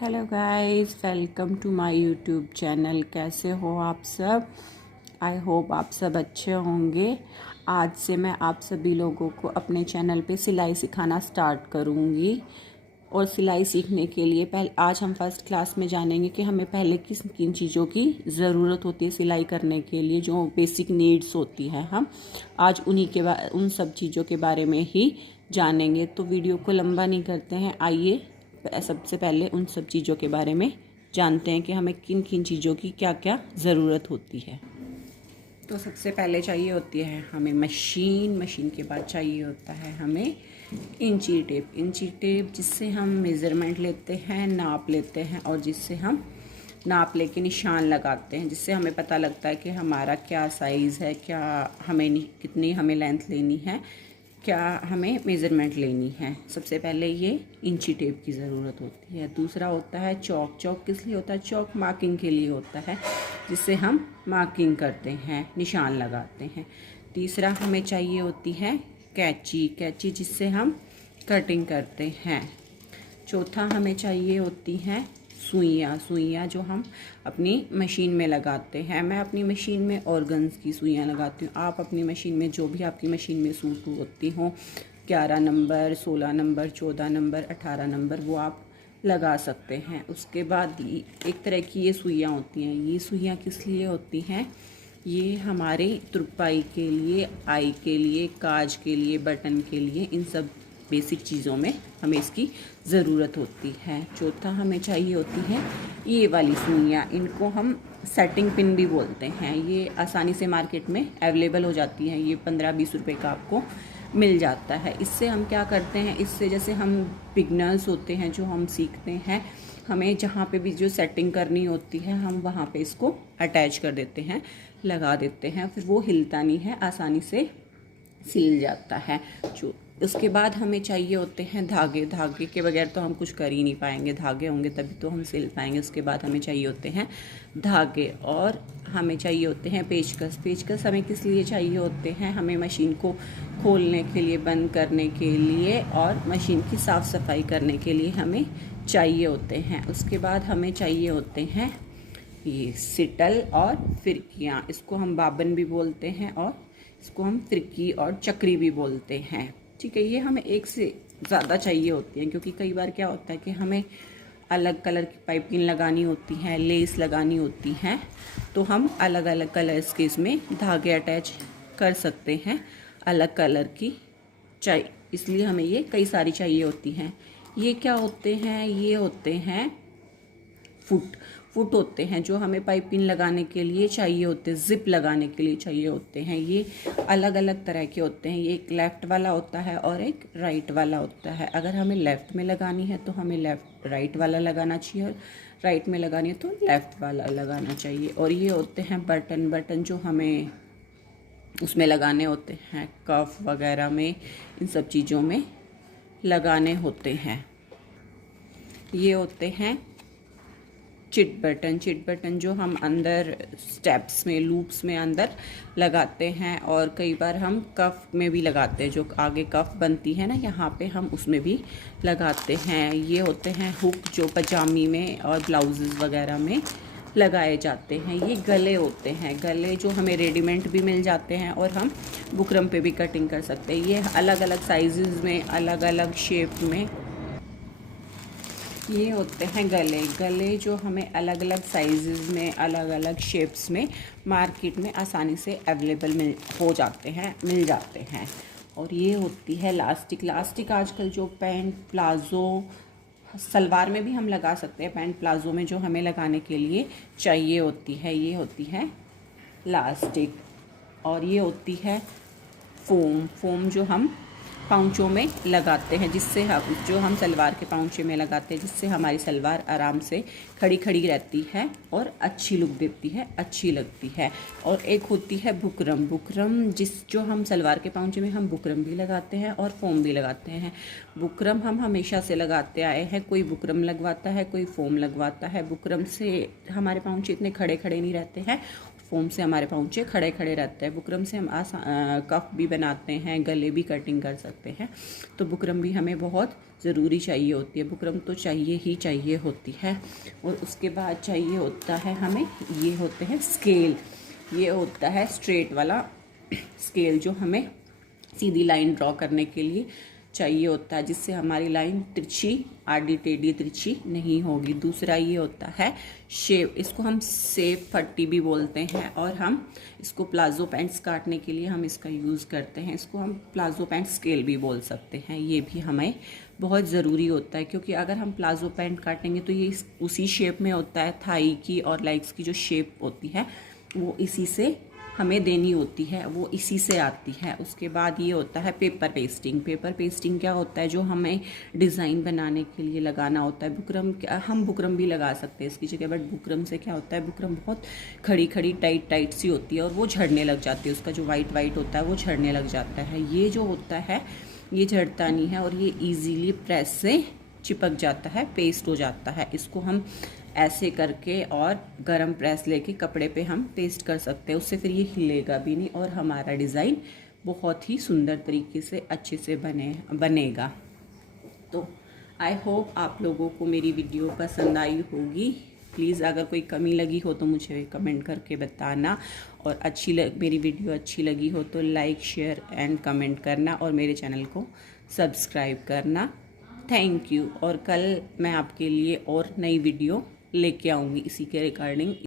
Hello guys, welcome to my YouTube channel. कैसे हो आप सब? आई होप आप सब अच्छे होंगे। आज से मैं आप सभी लोगों को अपने चैनल पे सिलाई सिखाना स्टार्ट करूँगी। और सिलाई सीखने के लिए पहले आज हम फर्स्ट क्लास में जानेंगे कि हमें पहले किन किन चीज़ों की ज़रूरत होती है सिलाई करने के लिए, जो बेसिक नीड्स होती है। हम आज उन सब चीज़ों के बारे में ही जानेंगे। तो वीडियो को लंबा नहीं करते हैं, आइए सबसे पहले उन सब चीज़ों के बारे में जानते हैं कि हमें किन किन चीज़ों की क्या क्या ज़रूरत होती है। तो सबसे पहले चाहिए होती है हमें मशीन के बाद चाहिए होता है हमें इंची टेप जिससे हम मेज़रमेंट लेते हैं, नाप लेते हैं और जिससे हम नाप लेके निशान लगाते हैं, जिससे हमें पता लगता है कि हमारा क्या साइज़ है, क्या कितनी हमें लेंथ लेनी है, क्या हमें मेज़रमेंट लेनी है। सबसे पहले ये इंची टेप की ज़रूरत होती है। दूसरा होता है चौक किस लिए होता है? चौक मार्किंग के लिए होता है, जिससे हम मार्किंग करते हैं, निशान लगाते हैं। तीसरा हमें चाहिए होती है कैंची जिससे हम कटिंग करते हैं। चौथा हमें चाहिए होती हैं सुइयाँ जो हम अपनी मशीन में लगाते हैं। मैं अपनी मशीन में ऑर्गन्स की सुइयाँ लगाती हूँ। आप अपनी मशीन में जो भी आपकी मशीन में सूट होती हों, 11 नंबर, 16 नंबर, 14 नंबर, 18 नंबर, वो आप लगा सकते हैं। उसके बाद एक तरह की ये सुइयाँ होती हैं। ये सुइयाँ किस लिए होती हैं? ये हमारे तुरपाई के लिए, आई के लिए, काज के लिए, बटन के लिए, इन सब बेसिक चीज़ों में हमें इसकी ज़रूरत होती है। चौथा हमें चाहिए होती है ये वाली सुइयाँ, इनको हम सेटिंग पिन भी बोलते हैं। ये आसानी से मार्केट में अवेलेबल हो जाती हैं। ये 15-20 रुपए का आपको मिल जाता है। इससे हम क्या करते हैं, इससे जैसे हम बिगनर्स होते हैं, जो हम सीखते हैं, हमें जहाँ पे भी जो सेटिंग करनी होती है हम वहाँ पे इसको अटैच कर देते हैं, लगा देते हैं, फिर वो हिलता नहीं है, आसानी से सिल जाता है। जो उसके बाद हमें चाहिए होते हैं धागे के बगैर तो हम कुछ कर ही नहीं पाएंगे। धागे होंगे तभी तो हम सिल पाएंगे। उसके बाद हमें चाहिए होते हैं धागे और हमें चाहिए होते हैं पेचकस हमें किस लिए चाहिए होते हैं? हमें मशीन को खोलने के लिए, बंद करने के लिए और मशीन की साफ़ सफाई करने के लिए हमें चाहिए होते हैं। उसके बाद हमें चाहिए होते हैं ये सिटल और फिरकियाँ। इसको हम बाबन भी बोलते हैं और इसको हम फिरकी और चक्री भी बोलते हैं। ठीक है, ये हमें एक से ज़्यादा चाहिए होती हैं, क्योंकि कई बार क्या होता है कि हमें अलग कलर की पाइपिंग लगानी होती है, लेस लगानी होती हैं, तो हम अलग अलग कलर्स के इसमें धागे अटैच कर सकते हैं। अलग कलर की चाहिए, इसलिए हमें ये कई सारी चाहिए होती हैं। ये क्या होते हैं? ये होते हैं फुट होते हैं, जो हमें पाइपिंग लगाने के लिए चाहिए होते हैं, जिप लगाने के लिए चाहिए होते हैं। ये अलग अलग तरह के होते हैं। ये एक लेफ़्ट वाला होता है और एक राइट वाला होता है। अगर हमें लेफ़्ट में लगानी है तो हमें राइट वाला लगाना चाहिए, और राइट में लगानी है तो लेफ़्ट वाला लगाना चाहिए। और ये होते हैं बटन जो हमें उसमें लगाने होते हैं, कफ वगैरह में, इन सब चीज़ों में लगाने होते हैं। ये होते हैं चिट बटन जो हम अंदर स्टेप्स में, लूप्स में अंदर लगाते हैं, और कई बार हम कफ में भी लगाते हैं। जो आगे कफ बनती है ना, यहाँ पे हम उसमें भी लगाते हैं। ये होते हैं हुक, जो पजामी में और ब्लाउजेस वगैरह में लगाए जाते हैं। ये गले होते हैं, गले जो हमें रेडीमेड भी मिल जाते हैं और हम बुकरम पे भी कटिंग कर सकते हैं। ये अलग अलग साइजेस में, अलग अलग शेप में ये होते हैं गले जो हमें अलग अलग साइजेस में, अलग अलग शेप्स में मार्केट में आसानी से अवेलेबल मिल जाते हैं। और ये होती है लास्टिक आजकल जो पैंट, प्लाज़ो, सलवार में भी हम लगा सकते हैं। पैंट प्लाज़ो में जो हमें लगाने के लिए चाहिए होती है, ये होती है लास्टिक। और ये होती है फोम जो हम पाउचों में लगाते हैं, जिससे हम सलवार के पाउचे में लगाते हैं, जिससे हमारी सलवार आराम से खड़ी रहती है और अच्छी लुक देती है, अच्छी लगती है। और एक होती है बुकरम जो हम सलवार के पाउचे में हम बुकरम भी लगाते हैं और फोम भी लगाते हैं। बुकरम हम हमेशा से लगाते आए हैं। कोई बुकरम लगवाता है, कोई फोम लगवाता है। बुकरम से हमारे पाउचे इतने खड़े नहीं रहते हैं, फोम से हमारे पहुँचे खड़े खड़े रहते हैं। बुकरम से हम कफ भी बनाते हैं, गले भी कटिंग कर सकते हैं। तो बुकरम भी हमें बहुत ज़रूरी चाहिए होती है, बुकरम तो चाहिए ही चाहिए होती है। और उसके बाद चाहिए होता है हमें, ये होते हैं स्केल। ये होता है स्ट्रेट वाला स्केल जो हमें सीधी लाइन ड्रॉ करने के लिए चाहिए होता है, जिससे हमारी लाइन तिरछी, आड़ी टेढ़ी तिरछी नहीं होगी। दूसरा ये होता है शेप, इसको हम सेप पट्टी भी बोलते हैं, और हम इसको प्लाजो पैंट्स काटने के लिए हम इसका यूज़ करते हैं। इसको हम प्लाजो पैंट स्केल भी बोल सकते हैं। ये भी हमें बहुत ज़रूरी होता है, क्योंकि अगर हम प्लाजो पैंट काटेंगे तो ये उसी शेप में होता है। थाई की और लेग्स की जो शेप होती है वो इसी से हमें देनी होती है, वो इसी से आती है। उसके बाद ये होता है पेपर पेस्टिंग। पेपर पेस्टिंग क्या होता है, जो हमें डिज़ाइन बनाने के लिए लगाना होता है। बुकरम, हम बुकरम भी लगा सकते हैं इसकी जगह, बट बुकरम से क्या होता है, बुकरम बहुत खड़ी खड़ी टाइट टाइट सी होती है और वो झड़ने लग जाती है। उसका जो वाइट वाइट होता है वो झड़ने लग जाता है। ये जो होता है ये झड़ता नहीं है और ये ईजीली प्रेस से चिपक जाता है, पेस्ट हो जाता है। इसको हम ऐसे करके और गरम प्रेस लेके कपड़े पे हम पेस्ट कर सकते हैं, उससे फिर ये हिलेगा भी नहीं और हमारा डिज़ाइन बहुत ही सुंदर तरीके से अच्छे से बनेगा। तो आई होप आप लोगों को मेरी वीडियो पसंद आई होगी। प्लीज़ अगर कोई कमी लगी हो तो मुझे कमेंट करके बताना, और मेरी वीडियो अच्छी लगी हो तो लाइक, शेयर एंड कमेंट करना, और मेरे चैनल को सब्सक्राइब करना। Thank you. और कल मैं आपके लिए और नई वीडियो लेके आऊँगी इसी के रिगार्डिंग।